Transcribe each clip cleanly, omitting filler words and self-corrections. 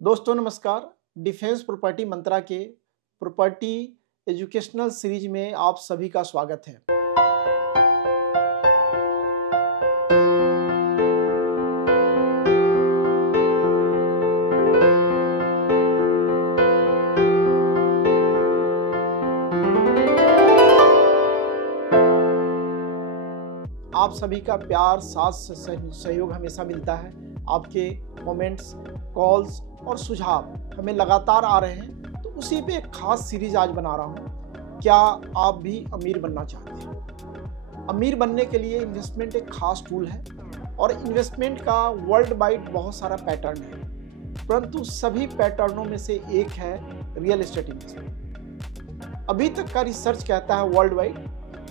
दोस्तों नमस्कार। Defence property मंत्रा के प्रॉपर्टी एजुकेशनल सीरीज में आप सभी का स्वागत है। आप सभी का प्यार, साथ सहयोग हमेशा मिलता है। आपके कमेंट्स, कॉल्स और सुझाव हमें लगातार आ रहे हैं, तो उसी पे एक खास सीरीज आज बना रहा हूँ। क्या आप भी अमीर बनना चाहते हैं? अमीर बनने के लिए इन्वेस्टमेंट एक खास टूल है और इन्वेस्टमेंट का वर्ल्ड वाइड बहुत सारा पैटर्न है, परंतु सभी पैटर्नों में से एक है रियल एस्टेट इन्वेस्टमेंट। अभी तक का रिसर्च कहता है वर्ल्ड वाइड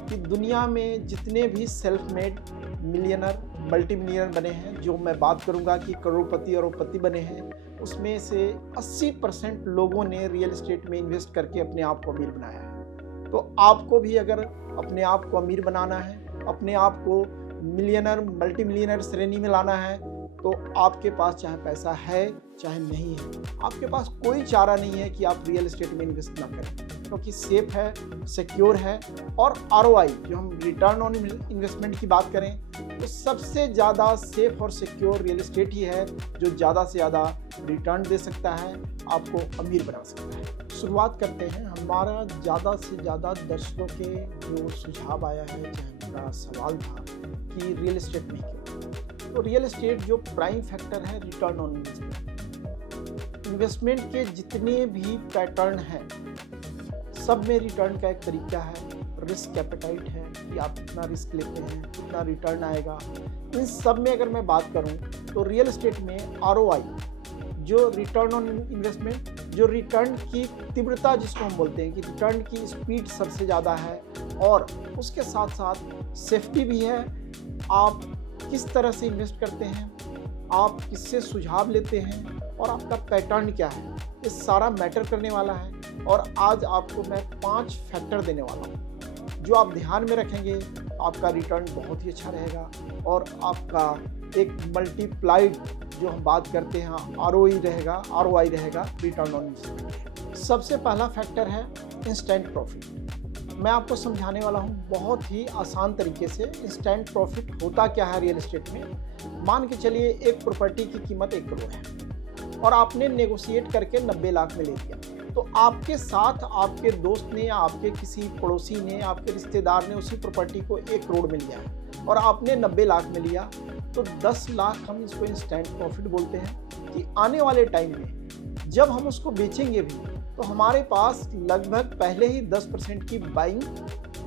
कि दुनिया में जितने भी self made millionaire, multi millionaire बने हैं, जो मैं बात करूंगा कि करोड़पति और अरबपति बने हैं, उसमें से 80% लोगों ने रियल एस्टेट में इन्वेस्ट करके अपने आप को अमीर बनाया है। तो आपको भी अगर अपने आप को अमीर बनाना है, अपने आप को मिलियनर, मल्टी मिलियनर श्रेणी में लाना है, तो आपके पास चाहे पैसा है चाहे नहीं है, आपके पास कोई चारा नहीं है कि आप रियल एस्टेट में इन्वेस्ट ना करें, क्योंकि सेफ है, सिक्योर है और ROI, जो हम रिटर्न ऑन इन्वेस्टमेंट की बात करें, तो सबसे ज़्यादा सेफ और सिक्योर रियल एस्टेट ही है जो ज़्यादा से ज़्यादा रिटर्न दे सकता है, आपको अमीर बना सकता है। शुरुआत करते हैं। हमारा ज़्यादा से ज़्यादा दर्शकों के जो सुझाव आया है, चाहे उनका सवाल था कि रियल एस्टेट में क्यों, तो रियल एस्टेट जो प्राइम फैक्टर है रिटर्न ऑन इन्वेस्टमेंट के जितने भी पैटर्न हैं, सब में रिटर्न का एक तरीका है, रिस्क एपेटाइट है कि आप कितना रिस्क लेते हैं, कितना रिटर्न आएगा। इन सब में अगर मैं बात करूं तो रियल एस्टेट में ROI, जो रिटर्न ऑन इन्वेस्टमेंट, जो रिटर्न की तीव्रता जिसको हम बोलते हैं कि रिटर्न की स्पीड सबसे ज़्यादा है, और उसके साथ साथ सेफ्टी भी है। आप किस तरह से इन्वेस्ट करते हैं, आप किससे सुझाव लेते हैं और आपका पैटर्न क्या है, ये सारा मैटर करने वाला है। और आज आपको मैं 5 फैक्टर देने वाला हूँ जो आप ध्यान में रखेंगे, आपका रिटर्न बहुत ही अच्छा रहेगा और आपका एक मल्टीप्लाइड जो हम बात करते हैं ROI रहेगा रिटर्न ऑन इन्वेस्टमेंट। सबसे पहला फैक्टर है इंस्टेंट प्रॉफिट। मैं आपको समझाने वाला हूँ बहुत ही आसान तरीके से इंस्टेंट प्रॉफिट होता क्या है रियल एस्टेट में। मान के चलिए एक प्रॉपर्टी की कीमत 1 करोड़ है और आपने नेगोशिएट करके 90 लाख में ले लिया, तो आपके साथ आपके दोस्त ने या आपके किसी पड़ोसी ने, आपके रिश्तेदार ने उसी प्रॉपर्टी को 1 करोड़ में लिया है और आपने 90 लाख में लिया, तो 10 लाख हम इसको इंस्टेंट प्रॉफिट बोलते हैं कि आने वाले टाइम में जब हम उसको बेचेंगे भी तो हमारे पास लगभग पहले ही 10% की बाइंग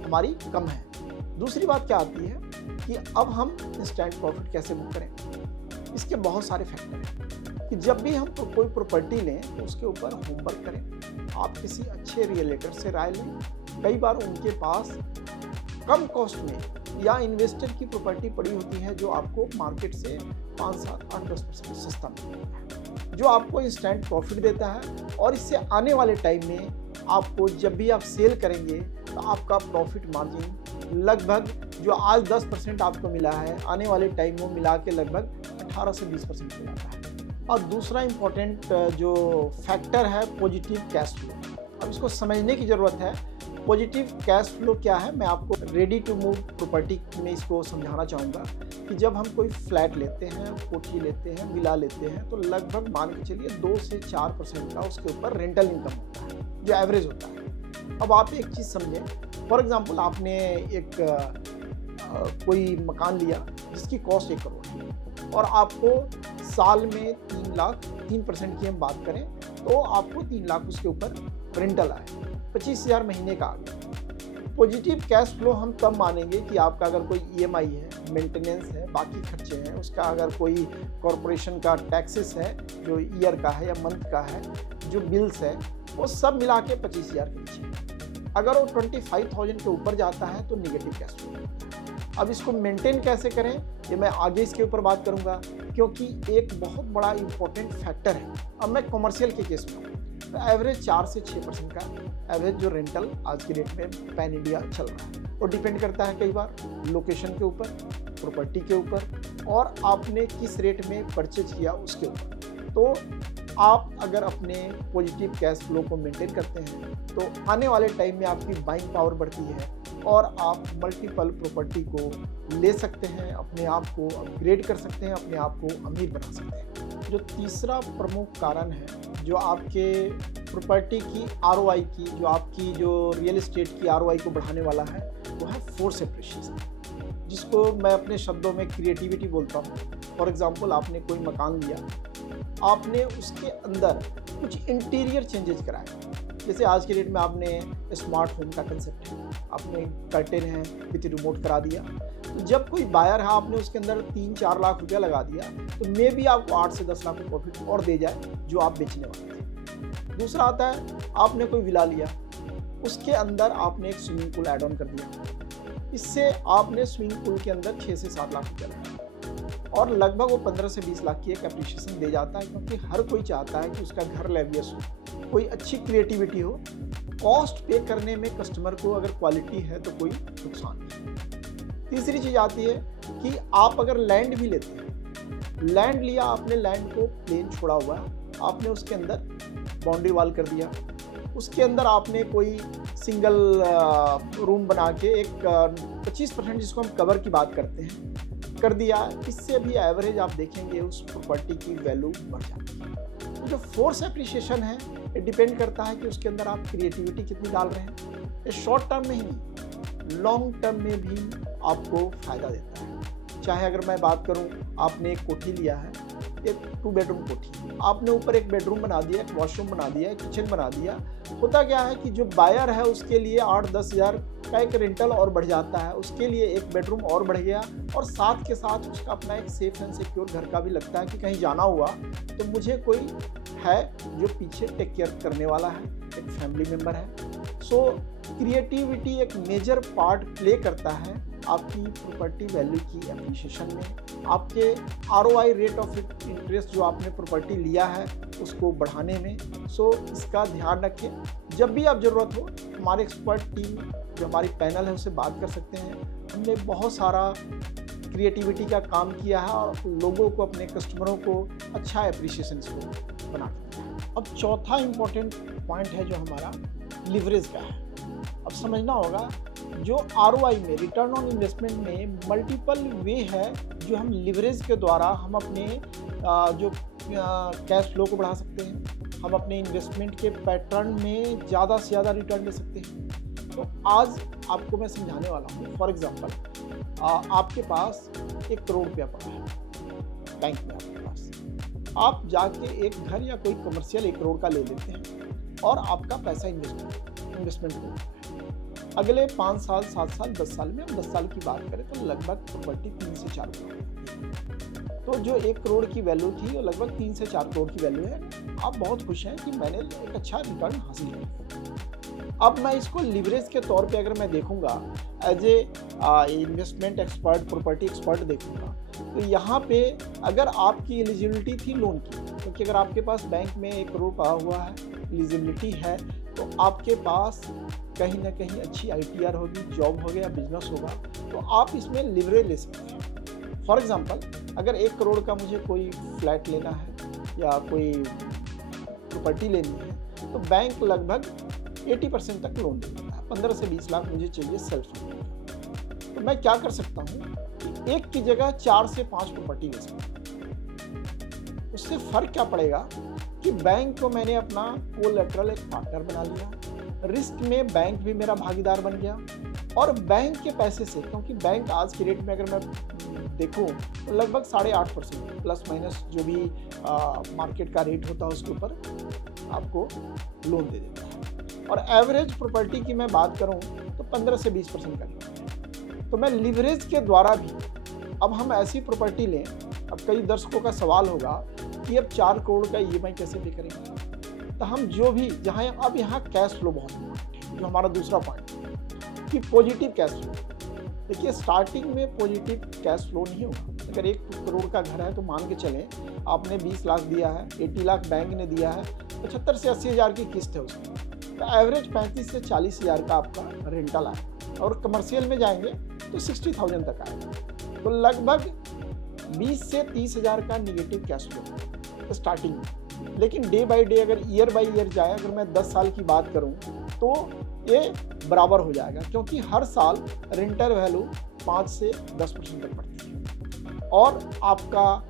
हमारी कम है। दूसरी बात क्या आती है कि अब हम इंस्टेंट प्रॉफिट कैसे बुक करें। इसके बहुत सारे फैक्टर हैं कि जब भी हम कोई प्रॉपर्टी लें तो उसके ऊपर होमवर्क करें, आप किसी अच्छे रियलेटर से राय लें। कई बार उनके पास कम कॉस्ट में या इन्वेस्टर की प्रॉपर्टी पड़ी होती है जो आपको मार्केट से 5, 7, 8, 10% सस्ता मिलता है, जो आपको इंस्टेंट प्रॉफिट देता है। और इससे आने वाले टाइम में आपको जब भी आप सेल करेंगे तो आपका प्रॉफिट मार्जिन लगभग जो आज 10% आपको मिला है, आने वाले टाइम में मिला के लगभग 18 से 20% हो जाता है। और दूसरा इम्पोर्टेंट जो फैक्टर है पॉजिटिव कैश फ्लो। अब इसको समझने की ज़रूरत है। पॉजिटिव कैश फ्लो क्या है, मैं आपको रेडी टू मूव प्रॉपर्टी में इसको समझाना चाहूँगा कि जब हम कोई फ्लैट लेते हैं, कोठी लेते हैं, विला लेते हैं, तो लगभग मान के चलिए 2 से 4% का उसके ऊपर रेंटल इनकम होता है, जो एवरेज होता है। अब आप एक चीज़ समझें, फॉर एग्जांपल आपने एक कोई मकान लिया जिसकी कॉस्ट 1 करोड़ है और आपको साल में 3% की हम बात करें तो आपको 3 लाख उसके ऊपर रेंटल आए, 25,000 महीने का आ गया। पॉजिटिव कैश फ्लो हम तब मानेंगे कि आपका अगर कोई EMI है, मेंटेनेंस है, बाकी खर्चे हैं, उसका अगर कोई कॉरपोरेशन का टैक्सेस है जो ईयर का है या मंथ का है, जो बिल्स है, वो सब मिला के 25,000 के नीचे। अगर वो 25,000 के ऊपर जाता है तो निगेटिव कैश फ्लो। अब इसको मेंटेन कैसे करें ये मैं आगे इसके ऊपर बात करूंगा, क्योंकि एक बहुत बड़ा इंपॉर्टेंट फैक्टर है। अब मैं कमर्शियल के केस में तो एवरेज 4 से 6% का एवरेज जो रेंटल आज की डेट में पैन इंडिया चल रहा है, वो डिपेंड करता है कई बार लोकेशन के ऊपर, प्रॉपर्टी के ऊपर और आपने किस रेट में परचेज किया उसके ऊपर। तो आप अगर अपने पॉजिटिव कैश फ्लो को मेंटेन करते हैं तो आने वाले टाइम में आपकी बाइंग पावर बढ़ती है और आप मल्टीपल प्रॉपर्टी को ले सकते हैं, अपने आप को अपग्रेड कर सकते हैं, अपने आप को अमीर बना सकते हैं। जो तीसरा प्रमुख कारण है जो आपके प्रॉपर्टी की आरओआई की, जो आपकी जो रियल एस्टेट की आरओआई को बढ़ाने वाला है, वो है फोर्स एप्रिशिएशन, जिसको मैं अपने शब्दों में क्रिएटिविटी बोलता हूँ। फॉर एग्जांपल, आपने कोई मकान लिया, आपने उसके अंदर कुछ इंटीरियर चेंजेस कराए। जैसे आज के डेट में आपने स्मार्ट होम का कंसेप्ट है, आपने कर्टेन है विद रिमोट करा दिया, तो जब कोई बायर है आपने उसके अंदर 3-4 लाख रुपया लगा दिया, तो मे भी आपको 8 से 10 लाख का प्रॉफिट और दे जाए जो आप बेचने वाले थे। दूसरा आता है, आपने कोई विला लिया, उसके अंदर आपने एक स्विमिंग पूल ऐड ऑन कर दिया, इससे आपने स्विमिंग पूल के अंदर 6 से 7 लाख रुपया लगाया और लगभग वो 15 से 20 लाख की एक एप्रिशिएशन दे जाता है, क्योंकि हर कोई चाहता है कि उसका घर लेवियस हो, कोई अच्छी क्रिएटिविटी हो। कॉस्ट पे करने में कस्टमर को अगर क्वालिटी है तो कोई नुकसान नहीं। तीसरी चीज़ आती है कि आप अगर लैंड भी लेते हैं, लैंड लिया आपने, लैंड को प्लेन छोड़ा हुआ, आपने उसके अंदर बाउंड्री वॉल कर दिया, उसके अंदर आपने कोई सिंगल रूम बना के एक 25% जिसको हम कवर की बात करते हैं कर दिया, इससे भी एवरेज आप देखेंगे उस प्रॉपर्टी की वैल्यू बढ़ जाती है। तो जो फोर्स एप्रिशिएशन है, ये डिपेंड करता है कि उसके अंदर आप क्रिएटिविटी कितनी डाल रहे हैं। ये शॉर्ट टर्म में ही लॉन्ग टर्म में भी आपको फायदा देता है। चाहे अगर मैं बात करूं, आपने एक कोठी लिया है, एक 2 बेडरूम कोठी, आपने ऊपर एक बेडरूम बना दिया, एक वॉशरूम बना दिया, एक किचन बना दिया। होता क्या है कि जो बायर है उसके लिए 8-10 हज़ार का एक रेंटल और बढ़ जाता है, उसके लिए एक बेडरूम और बढ़ गया और साथ के साथ उसका अपना एक सेफ एंड सिक्योर घर का भी लगता है कि कहीं जाना हुआ तो मुझे कोई है जो पीछे टेक केयर करने वाला है, एक फैमिली मेम्बर है। सो क्रिएटिविटी एक मेजर पार्ट प्ले करता है आपकी प्रॉपर्टी वैल्यू की एप्रिशिएशन में, आपके आरओआई रेट ऑफ इंटरेस्ट जो आपने प्रॉपर्टी लिया है उसको बढ़ाने में। सो इसका ध्यान रखें। जब भी आप ज़रूरत हो, हमारे एक्सपर्ट टीम जो हमारी पैनल है उससे बात कर सकते हैं। हमने बहुत सारा क्रिएटिविटी का काम किया है और लोगों को, अपने कस्टमरों को अच्छा एप्रिशिएशन इसको बना के। अब चौथा इम्पोर्टेंट पॉइंट है जो हमारा लिवरेज का है। अब समझना होगा, जो आरओआई में, रिटर्न ऑन इन्वेस्टमेंट में मल्टीपल वे है जो हम लिवरेज के द्वारा हम अपने जो कैश फ्लो को बढ़ा सकते हैं, हम अपने इन्वेस्टमेंट के पैटर्न में ज़्यादा से ज़्यादा रिटर्न ले सकते हैं। तो आज आपको मैं समझाने वाला हूँ। फॉर एग्जांपल, आपके पास 1 करोड़ रुपया पड़ा है बैंक में, आपके पास, आप जाके एक घर या कोई कमर्शियल 1 करोड़ का ले लेते हैं और आपका पैसा इन्वेस्टमेंट हो जाता है। अगले 5 साल, 7 साल, 10 साल में, हम 10 साल की बात करें तो लगभग प्रॉपर्टी 3 से 4 करोड़ है। तो जो 1 करोड़ की वैल्यू थी वो लगभग 3 से 4 करोड़ की वैल्यू है। आप बहुत खुश हैं कि मैंने एक अच्छा रिटर्न हासिल किया। अब मैं इसको लिवरेज के तौर पे अगर मैं देखूंगा, as a investment expert, property expert देखूंगा, तो यहाँ पे अगर आपकी एलिजिबिलिटी थी लोन की, क्योंकि अगर आपके पास बैंक में 1 करोड़ पड़ा हुआ है, एलिजिबिलिटी है, तो आपके पास कहीं ना कहीं अच्छी आईटीआर होगी, जॉब हो गया, बिजनेस होगा, तो आप इसमें लिवरेज ले सकते हैं। फॉर एग्जांपल, अगर 1 करोड़ का मुझे कोई फ्लैट लेना है या कोई प्रॉपर्टी लेनी है, तो बैंक लगभग 80% तक लोन देता है। 15 से 20 लाख मुझे चाहिए सेल्फ फाइनेंस। तो मैं क्या कर सकता हूँ कि एक की जगह 4 से 5 प्रॉपर्टी ले सकता हूँ। उससे फर्क क्या पड़ेगा कि बैंक को मैंने अपना कोलैटरल एक पार्टनर बना लिया, रिस्क में बैंक भी मेरा भागीदार बन गया, और बैंक के पैसे से, क्योंकि बैंक आज की रेट में अगर मैं देखूं तो लगभग 8.5% प्लस माइनस जो भी मार्केट का रेट होता है उसके ऊपर आपको लोन दे देता है, और एवरेज प्रॉपर्टी की मैं बात करूं तो 15 से 20% का लोन है। तो मैं लिवरेज के द्वारा भी, अब हम ऐसी प्रॉपर्टी लें, अब कई दर्शकों का सवाल होगा कि अब 4 करोड़ का ईएमआई कैसे पे करेंगे, तो हम जो भी जहाँ, अब यहाँ कैश फ्लो बहुत इम्पोर्टेंट है, जो हमारा दूसरा पॉइंट है कि पॉजिटिव कैश फ्लो। देखिए, स्टार्टिंग में पॉजिटिव कैश फ्लो नहीं होगा। अगर 1 करोड़ का घर है तो मान के चलें आपने 20 लाख दिया है, 80 लाख बैंक ने दिया है, 75 से 80 हज़ार की किस्त है उसकी, तो एवरेज 35 से 40 हज़ार का आपका रेंटल आएगा, और कमर्शियल में जाएंगे तो 60,000 तक आएगा। तो लगभग 20 से 30 हज़ार का निगेटिव कैश फ्लो। स्टार्टिंग में, लेकिन डे बाय डे अगर ईयर बाय ईयर जाए, अगर मैं 10 साल की बात करूं तो ये बराबर हो जाएगा, क्योंकि हर साल रेंटल वैल्यू 5 से 10% तक बढ़ती है और आपका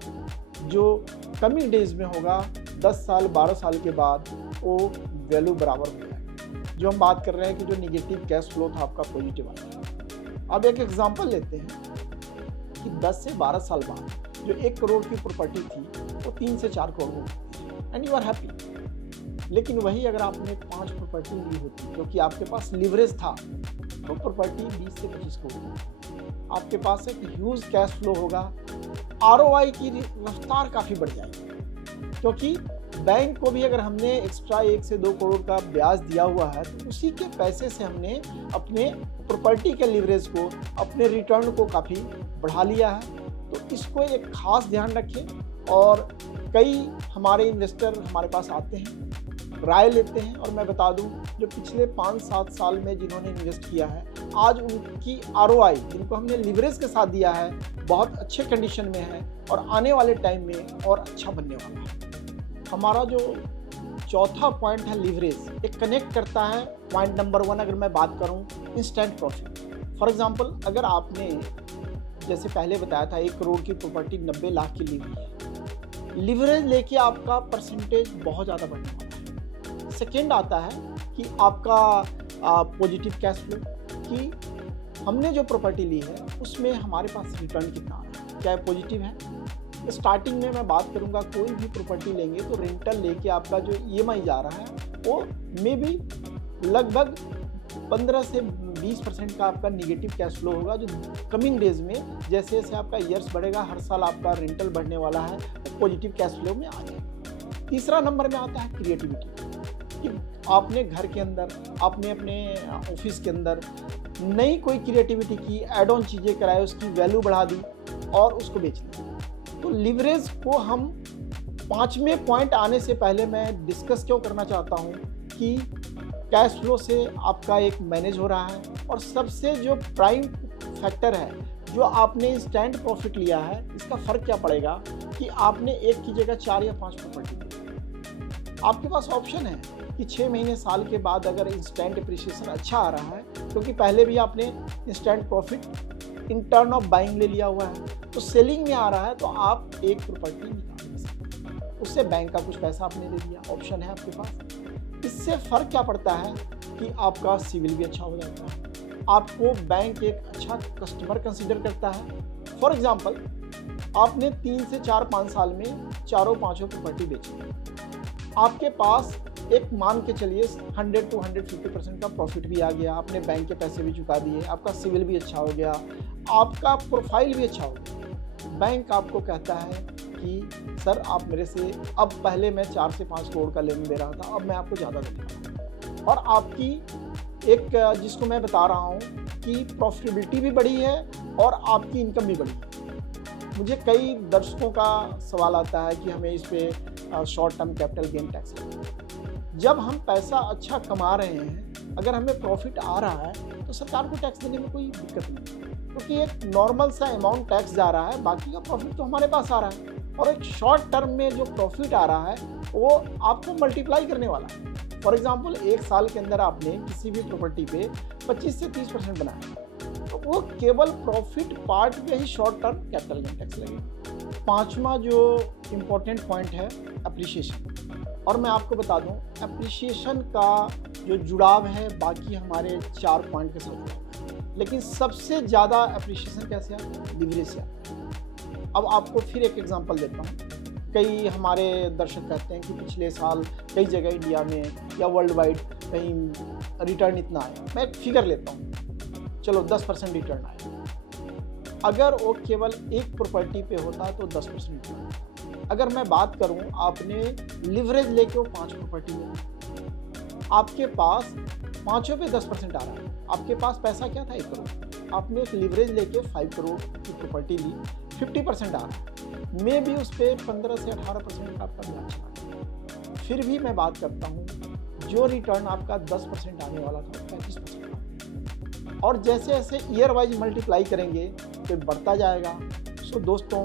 जो कमिंग डेज में होगा 10 साल 12 साल के बाद वो वैल्यू बराबर हो जाएगा। जो हम बात कर रहे हैं कि जो निगेटिव कैश फ्लो था आपका पॉजिटिव आया। अब एक एग्जांपल लेते हैं कि 10 से 12 साल बाद जो 1 करोड़ की प्रॉपर्टी थी वो 3 से 4 करोड़ में एंड यू आर हैप्पी। लेकिन वही अगर आपने 5 प्रॉपर्टी ली होती, क्योंकि आपके पास लिवरेज था, तो प्रॉपर्टी 20 से 25 करोड़, आपके पास एक ह्यूज कैश फ्लो होगा, आरओआई की रफ्तार काफ़ी बढ़ जाएगी, क्योंकि बैंक को भी अगर हमने एक्स्ट्रा 1 से 2 करोड़ का ब्याज दिया हुआ है तो उसी के पैसे से हमने अपने प्रॉपर्टी के लिवरेज को, अपने रिटर्न को काफ़ी बढ़ा लिया है। तो इसको एक खास ध्यान रखें। और कई हमारे इन्वेस्टर हमारे पास आते हैं, राय लेते हैं, और मैं बता दूं जो पिछले 5-7 साल में जिन्होंने इन्वेस्ट किया है, आज उनकी आरओआई जिनको हमने लिवरेज के साथ दिया है बहुत अच्छे कंडीशन में है और आने वाले टाइम में और अच्छा बनने वाला है। हमारा जो चौथा पॉइंट है लिवरेज, एक कनेक्ट करता है पॉइंट नंबर 1। अगर मैं बात करूं इंस्टेंट प्रॉफिट, फॉर एग्जांपल अगर आपने जैसे पहले बताया था 1 करोड़ की प्रॉपर्टी 90 लाख की ली हुई है, लिवरेज लेके आपका परसेंटेज बहुत ज़्यादा बढ़ने वाला है। सेकेंड आता है कि आपका पॉजिटिव कैश फ्लो, कि हमने जो प्रॉपर्टी ली है उसमें हमारे पास रिटर्न कितना आ रहा है, क्या पॉजिटिव है। स्टार्टिंग में मैं बात करूंगा, कोई भी प्रॉपर्टी लेंगे तो रेंटल लेके आपका जो ईएमआई जा रहा है वो मे बी लगभग 15 से 20% का आपका निगेटिव कैश फ्लो होगा, जो कमिंग डेज में जैसे जैसे आपका ईयर्स बढ़ेगा, हर साल आपका रेंटल बढ़ने वाला है, तो पॉजिटिव कैश फ्लो में आ जाएगा। तीसरा नंबर में आता है क्रिएटिविटी, कि आपने घर के अंदर, आपने अपने ऑफिस के अंदर नई कोई क्रिएटिविटी की, एड ऑन चीज़ें कराए, उसकी वैल्यू बढ़ा दी और उसको बेच ली। तो लिवरेज को हम 5वें पॉइंट आने से पहले मैं डिस्कस क्यों करना चाहता हूँ कि कैश फ्लो से आपका एक मैनेज हो रहा है, और सबसे जो प्राइम फैक्टर है, जो आपने इंस्टेंट प्रॉफिट लिया है, इसका फ़र्क क्या पड़ेगा कि आपने एक की जगह 4 या 5 प्रॉपर्टी ली। आपके पास ऑप्शन है कि 6 महीने साल के बाद अगर इंस्टेंट एप्रिसिएशन अच्छा आ रहा है, क्योंकि पहले भी आपने instant profit in turn off buying ले लिया हुआ है, तो सेलिंग में आ रहा है, तो आप एक प्रॉपर्टी निकाल सकते हैं, उससे बैंक का कुछ पैसा आपने दे दिया, ऑप्शन है आपके पास। इससे फ़र्क क्या पड़ता है कि आपका सिविल भी अच्छा हो जाता है, आपको बैंक एक अच्छा कस्टमर कंसीडर करता है। फॉर एग्जांपल आपने 3 से 4-5 साल में 4-5 प्रॉपर्टी बेची, आपके पास एक मान के चलिए 100 to 150% का प्रॉफिट भी आ गया, आपने बैंक के पैसे भी चुका दिए, आपका सिविल भी अच्छा हो गया, आपका प्रोफाइल भी अच्छा हो गया। बैंक आपको कहता है कि सर आप मेरे से, अब पहले मैं 4 से 5 करोड़ का लेन दे रहा था, अब मैं आपको ज़्यादा दे रहा हूँ, और आपकी एक जिसको मैं बता रहा हूँ कि प्रॉफिटेबिलिटी भी बढ़ी है और आपकी इनकम भी बढ़ी है। मुझे कई दर्शकों का सवाल आता है कि हमें इस पे short term capital gain tax लगता है। जब हम पैसा अच्छा कमा रहे हैं, अगर हमें प्रॉफिट आ रहा है तो सरकार को टैक्स देने में कोई दिक्कत नहीं, क्योंकि एक नॉर्मल सा अमाउंट टैक्स जा रहा है, बाकी का प्रॉफिट तो हमारे पास आ रहा है, और एक शॉर्ट टर्म में जो प्रॉफिट आ रहा है वो आपको मल्टीप्लाई करने वाला है। फॉर एग्जांपल 1 साल के अंदर आपने किसी भी प्रॉपर्टी पे 25 से 30% बनाया, तो वो केवल प्रॉफिट पार्ट पे ही short term capital gain tax लगेगा। 5वां जो इम्पोर्टेंट पॉइंट है एप्रिसिएशन, और मैं आपको बता दूं एप्रिसिएशन का जो जुड़ाव है बाकी हमारे 4 पॉइंट के साथ जुड़ा है, लेकिन सबसे ज़्यादा एप्रिसिएशन कैसे आता है, लिवरेज से आता है। अब आपको फिर एक एग्जांपल देता हूँ। कई हमारे दर्शक कहते हैं कि पिछले साल कई जगह इंडिया में या वर्ल्ड वाइड कहीं रिटर्न इतना आया। मैं एक फिगर लेता हूँ, चलो 10% रिटर्न आया। अगर वो केवल एक प्रॉपर्टी पे होता तो 10% रिटर्न। अगर मैं बात करूँ आपने लिवरेज लेके वो 5 प्रॉपर्टी ली, आपके पास पाँचों पे 10% आ रहा है। आपके पास पैसा क्या था, 1 करोड़, आपने एक लिवरेज लेके 5 करोड़ की प्रॉपर्टी ली, 50% आ रहा है, मे भी उस पर 15 से 18% का आपका ब्याज चला। फिर भी मैं बात करता हूँ जो रिटर्न आपका 10% आने वाला था 35%, और जैसे जैसे ईयर वाइज मल्टीप्लाई करेंगे तो बढ़ता जाएगा। सो दोस्तों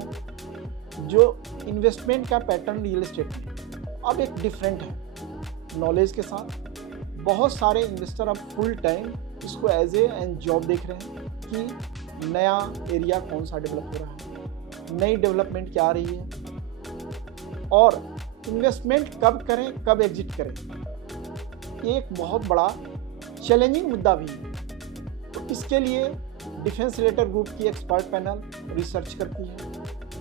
जो इन्वेस्टमेंट का पैटर्न रियल एस्टेट में अब एक डिफरेंट है। नॉलेज के साथ बहुत सारे इन्वेस्टर अब फुल टाइम इसको एज एन जॉब देख रहे हैं कि नया एरिया कौन सा डेवलप हो रहा है, नई डेवलपमेंट क्या आ रही है और इन्वेस्टमेंट कब करें, कब एग्जिट करें। एक बहुत बड़ा चैलेंजिंग मुद्दा भी है। तो इसके लिए डिफेंस रिलेटेड ग्रुप की एक्सपर्ट पैनल रिसर्च करती है,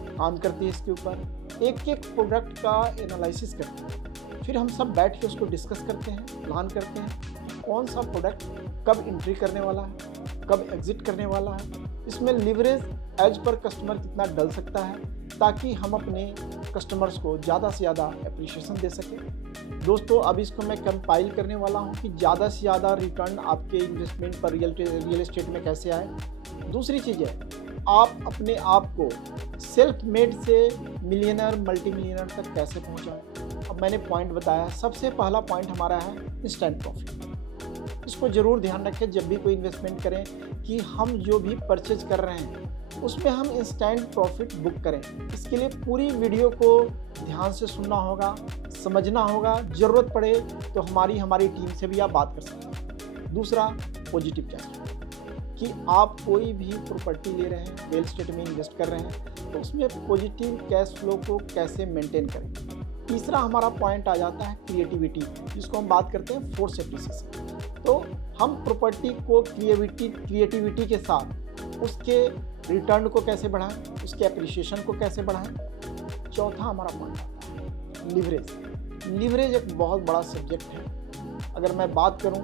काम करती है इसके ऊपर, एक एक प्रोडक्ट का एनालिसिस करती है। फिर हम सब बैठ के उसको डिस्कस करते हैं, प्लान करते हैं कि कौन सा प्रोडक्ट कब एंट्री करने वाला है, कब एग्जिट करने वाला है, इसमें लिवरेज एज पर कस्टमर कितना डल सकता है, ताकि हम अपने कस्टमर्स को ज़्यादा से ज़्यादा एप्रिशिएशन दे सकें। दोस्तों, अब इसको मैं कंपाइल करने वाला हूँ कि ज़्यादा से ज़्यादा रिटर्न आपके इन्वेस्टमेंट पर रियल एस्टेट में कैसे आए। दूसरी चीज़ है, आप अपने आप को सेल्फ मेड से मिलियनर मल्टी मिलियनर तक कैसे पहुँचाएं। अब मैंने पॉइंट बताया, सबसे पहला पॉइंट हमारा है इंस्टेंट प्रॉफिट। इसको ज़रूर ध्यान रखें जब भी कोई इन्वेस्टमेंट करें कि हम जो भी परचेज कर रहे हैं उसमें हम इंस्टेंट प्रॉफिट बुक करें। इसके लिए पूरी वीडियो को ध्यान से सुनना होगा, समझना होगा, ज़रूरत पड़े तो हमारी टीम से भी आप बात कर सकते हैं। दूसरा, पॉजिटिव कैश फ्लो, कि आप कोई भी प्रॉपर्टी ले रहे हैं, रियल एस्टेट में इन्वेस्ट कर रहे हैं, तो उसमें पॉजिटिव कैश फ्लो को कैसे मेंटेन करें। तीसरा हमारा पॉइंट आ जाता है क्रिएटिविटी, जिसको हम बात करते हैं फोर्स एप्रिसिएशन। तो हम प्रॉपर्टी को क्रिएटिविटी के साथ उसके रिटर्न को कैसे बढ़ाएं, उसके एप्रिसिएशन को कैसे बढ़ाएं। चौथा हमारा पॉइंट आता है लिवरेज। लिवरेज एक बहुत बड़ा सब्जेक्ट है। अगर मैं बात करूं,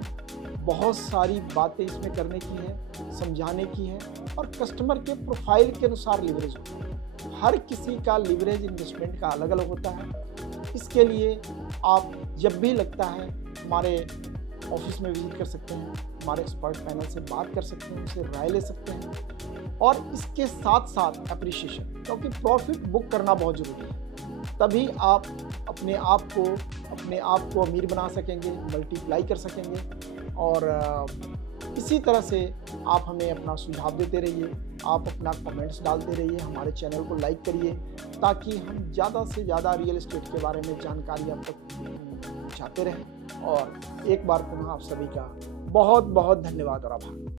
बहुत सारी बातें इसमें करने की है, समझाने की है, और कस्टमर के प्रोफाइल के अनुसार लिवरेज होता है। हर किसी का लिवरेज इन्वेस्टमेंट का अलग अलग होता है। इसके लिए आप जब भी लगता है हमारे ऑफिस में विजिट कर सकते हैं, हमारे एक्सपर्ट पैनल से बात कर सकते हैं, उनसे राय ले सकते हैं। और इसके साथ साथ एप्रिसिएशन, क्योंकि प्रॉफिट बुक करना बहुत ज़रूरी है। तभी आप अपने आप को अमीर बना सकेंगे, मल्टीप्लाई कर सकेंगे। और इसी तरह से आप हमें अपना सुझाव देते रहिए, आप अपना कमेंट्स डालते रहिए, हमारे चैनल को लाइक करिए, ताकि हम ज़्यादा से ज़्यादा रियल एस्टेट के बारे में जानकारी आप तक पहुँचाते रहें। और एक बार पुनः आप सभी का बहुत बहुत धन्यवाद और आभार।